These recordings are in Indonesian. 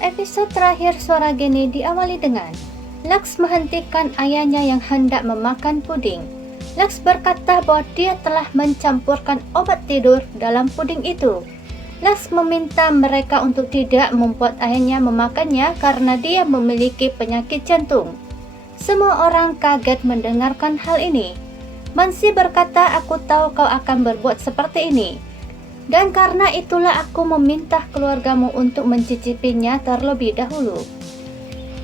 Episode terakhir Suara Geni diawali dengan Lux menghentikan ayahnya yang hendak memakan puding. Lux berkata bahwa dia telah mencampurkan obat tidur dalam puding itu. Lux meminta mereka untuk tidak membuat ayahnya memakannya karena dia memiliki penyakit jantung. Semua orang kaget mendengarkan hal ini. Mansi berkata, "Aku tahu kau akan berbuat seperti ini. Dan karena itulah aku meminta keluargamu untuk mencicipinya terlebih dahulu."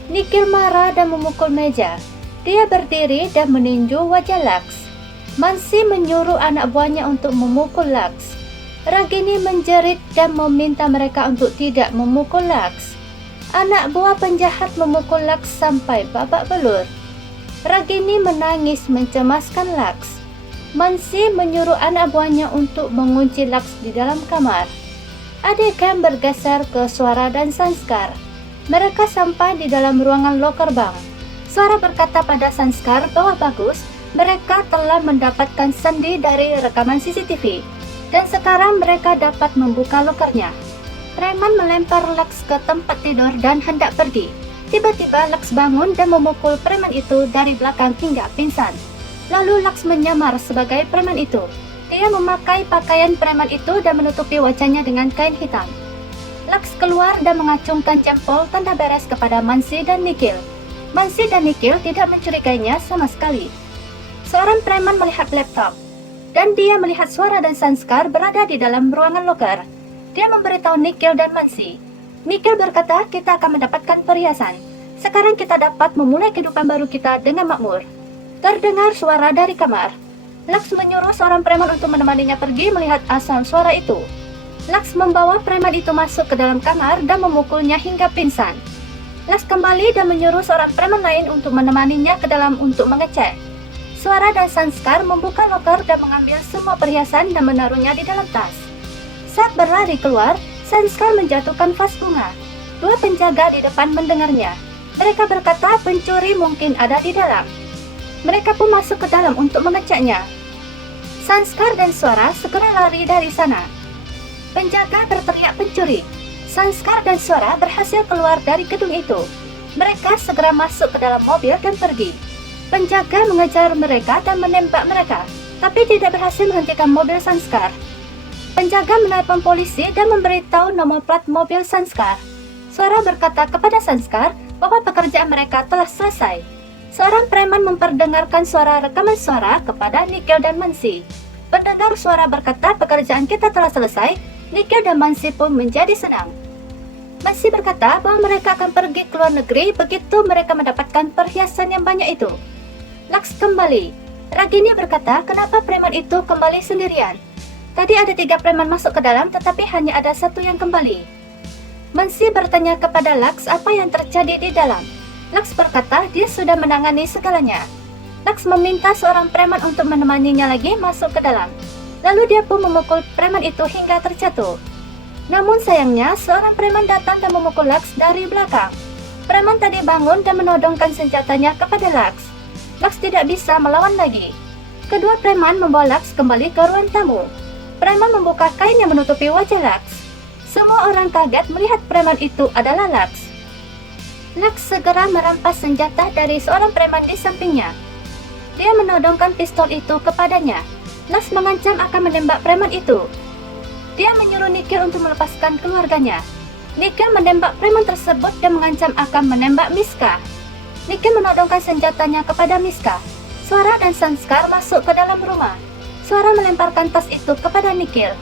Nikhil marah dan memukul meja. Dia berdiri dan meninju wajah Lux. Mansi menyuruh anak buahnya untuk memukul Lux. Ragini menjerit dan meminta mereka untuk tidak memukul Lux. Anak buah penjahat memukul Lux sampai babak belur. Ragini menangis mencemaskan Lux. Mansi menyuruh anak buahnya untuk mengunci Lux di dalam kamar. Adegan bergeser ke Suara dan Sanskar. Mereka sampai di dalam ruangan loker bank. Suara berkata pada Sanskar bahwa bagus, mereka telah mendapatkan sendi dari rekaman CCTV. Dan sekarang mereka dapat membuka lokernya. Preman melempar Lux ke tempat tidur dan hendak pergi. Tiba-tiba Lux bangun dan memukul preman itu dari belakang hingga pingsan. Lalu Lux menyamar sebagai preman itu. Dia memakai pakaian preman itu dan menutupi wajahnya dengan kain hitam. Lux keluar dan mengacungkan jempol tanda beres kepada Mansi dan Nikhil. Mansi dan Nikhil tidak mencurigainya sama sekali. Seorang preman melihat laptop, dan dia melihat Suara dan Sanskar berada di dalam ruangan loker. Dia memberitahu Nikhil dan Mansi. Nikhil berkata, "Kita akan mendapatkan perhiasan. Sekarang kita dapat memulai kehidupan baru kita dengan makmur." Terdengar suara dari kamar. Lux menyuruh seorang preman untuk menemaninya pergi melihat asal suara itu. Lux membawa preman itu masuk ke dalam kamar dan memukulnya hingga pingsan. Lux kembali dan menyuruh seorang preman lain untuk menemaninya ke dalam untuk mengecek. Suara dan Sanskar membuka loker dan mengambil semua perhiasan dan menaruhnya di dalam tas. Saat berlari keluar, Sanskar menjatuhkan vas bunga. Dua penjaga di depan mendengarnya. Mereka berkata pencuri mungkin ada di dalam. Mereka pun masuk ke dalam untuk mengeceknya. Sanskar dan Suara segera lari dari sana. Penjaga berteriak pencuri. Sanskar dan Suara berhasil keluar dari gedung itu. Mereka segera masuk ke dalam mobil dan pergi. Penjaga mengejar mereka dan menembak mereka, tapi tidak berhasil menghentikan mobil Sanskar. Penjaga menelpon polisi dan memberitahu nomor plat mobil Sanskar. Suara berkata kepada Sanskar bahwa pekerjaan mereka telah selesai. Seorang preman memperdengarkan suara rekaman Suara kepada Nikhil dan Mansi. Pendengar Suara berkata pekerjaan kita telah selesai. Nikhil dan Mansi pun menjadi senang. Mansi berkata bahwa mereka akan pergi ke luar negeri begitu mereka mendapatkan perhiasan yang banyak itu. Lux kembali. Ragini berkata kenapa preman itu kembali sendirian. Tadi ada 3 preman masuk ke dalam tetapi hanya ada 1 yang kembali. Mansi bertanya kepada Lux apa yang terjadi di dalam. Lux berkata dia sudah menangani segalanya. Lux meminta seorang preman untuk menemaninya lagi masuk ke dalam. Lalu dia pun memukul preman itu hingga terjatuh. Namun sayangnya, seorang preman datang dan memukul Lux dari belakang. Preman tadi bangun dan menodongkan senjatanya kepada Lux. Lux tidak bisa melawan lagi. Kedua preman membawa Lux kembali ke ruang tamu. Preman membuka kain yang menutupi wajah Lux. Semua orang kaget melihat preman itu adalah Lux. Lux segera merampas senjata dari seorang preman di sampingnya. Dia menodongkan pistol itu kepadanya. Lux mengancam akan menembak preman itu. Dia menyuruh Nikhil untuk melepaskan keluarganya. Nikhil menembak preman tersebut dan mengancam akan menembak Miska. Nikhil menodongkan senjatanya kepada Miska. Suara dan Sanskar masuk ke dalam rumah. Suara melemparkan tas itu kepada Nikhil.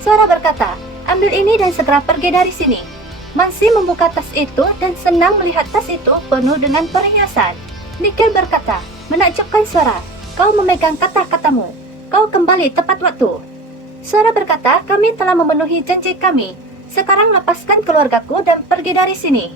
Suara berkata, "Ambil ini dan segera pergi dari sini." Mansi membuka tas itu dan senang melihat tas itu penuh dengan perhiasan. Nikhil berkata, "Menakjubkan Suara, kau memegang kata-katamu. Kau kembali tepat waktu." Suara berkata, "Kami telah memenuhi janji kami. Sekarang lepaskan keluargaku dan pergi dari sini."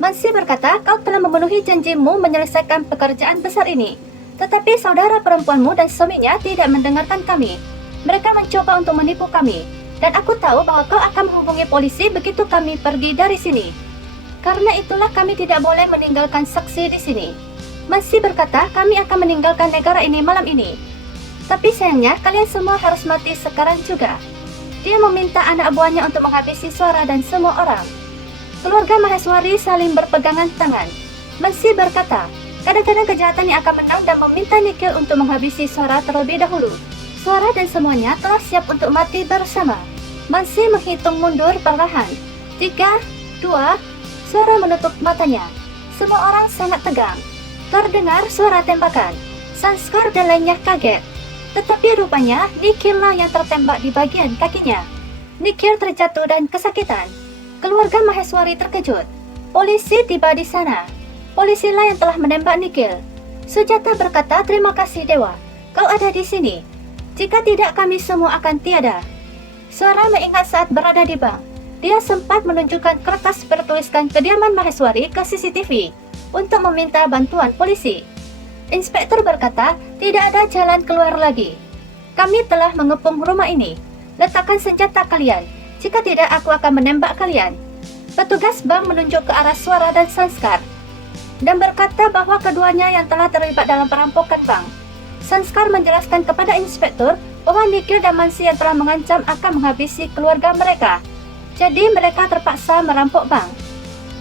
Mansi berkata, "Kau telah memenuhi janjimu menyelesaikan pekerjaan besar ini. Tetapi saudara perempuanmu dan suaminya tidak mendengarkan kami. Mereka mencoba untuk menipu kami. Dan aku tahu bahwa kau akan menghubungi polisi begitu kami pergi dari sini. Karena itulah kami tidak boleh meninggalkan saksi di sini." Mansi berkata, "Kami akan meninggalkan negara ini malam ini. Tapi sayangnya kalian semua harus mati sekarang juga." Dia meminta anak buahnya untuk menghabisi Suara dan semua orang. Keluarga Maheswari saling berpegangan tangan. Mansi berkata, kadang-kadang kejahatan yang akan menang dan meminta Nikhil untuk menghabisi Swara terlebih dahulu. Swara dan semuanya telah siap untuk mati bersama. Mansi menghitung mundur perlahan. 3, 2, Swara menutup matanya. Semua orang sangat tegang. Terdengar suara tembakan. Sanskar dan lainnya kaget. Tetapi rupanya Nikhil lah yang tertembak di bagian kakinya. Nikhil terjatuh dan kesakitan. Keluarga Maheswari terkejut. Polisi tiba di sana. Polisilah yang telah menembak Nikhil. Sujata berkata, terima kasih Dewa, kau ada di sini. Jika tidak kami semua akan tiada. Swara mengingat saat berada di bank. Dia sempat menunjukkan kertas bertuliskan kediaman Maheswari ke CCTV untuk meminta bantuan polisi. Inspektur berkata, tidak ada jalan keluar lagi. Kami telah mengepung rumah ini. Letakkan senjata kalian. Jika tidak, aku akan menembak kalian. Petugas bank menunjuk ke arah Swara dan Sanskar dan berkata bahwa keduanya yang telah terlibat dalam perampokan bank. Sanskar menjelaskan kepada inspektur bahwa Nikhil dan Mansi yang telah mengancam akan menghabisi keluarga mereka. Jadi mereka terpaksa merampok bank.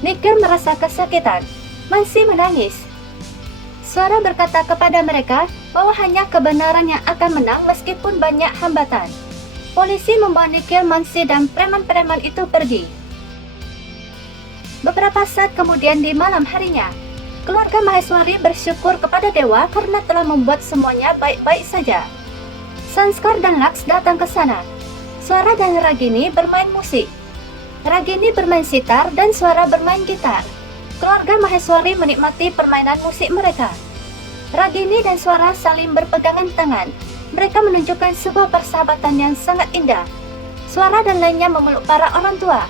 Nikhil merasa kesakitan. Mansi menangis. Swara berkata kepada mereka bahwa hanya kebenaran yang akan menang meskipun banyak hambatan. Polisi membawa Nikhil, Mansi dan preman-preman itu pergi. Beberapa saat kemudian di malam harinya, keluarga Maheswari bersyukur kepada Dewa karena telah membuat semuanya baik-baik saja. Sanskar dan Laks datang ke sana. Swara dan Ragini bermain musik. Ragini bermain sitar dan Swara bermain gitar. Keluarga Maheswari menikmati permainan musik mereka. Ragini dan Swara saling berpegangan tangan. Mereka menunjukkan sebuah persahabatan yang sangat indah. Swara dan lainnya memeluk para orang tua.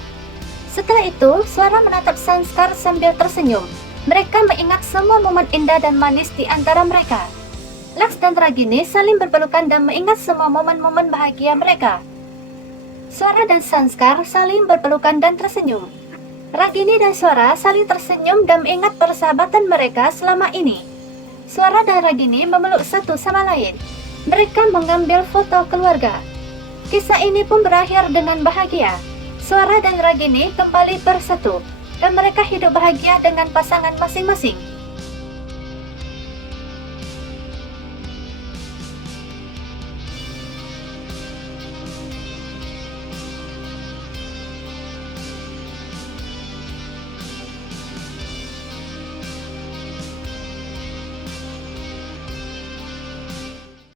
Setelah itu, Swara menatap Sanskar sambil tersenyum. Mereka mengingat semua momen indah dan manis di antara mereka. Laks dan Ragini saling berpelukan dan mengingat semua momen-momen bahagia mereka. Swara dan Sanskar saling berpelukan dan tersenyum. Ragini dan Swara saling tersenyum dan mengingat persahabatan mereka selama ini. Swara dan Ragini memeluk satu sama lain. Mereka mengambil foto keluarga. Kisah ini pun berakhir dengan bahagia. Swara dan Ragini kembali bersatu dan mereka hidup bahagia dengan pasangan masing-masing.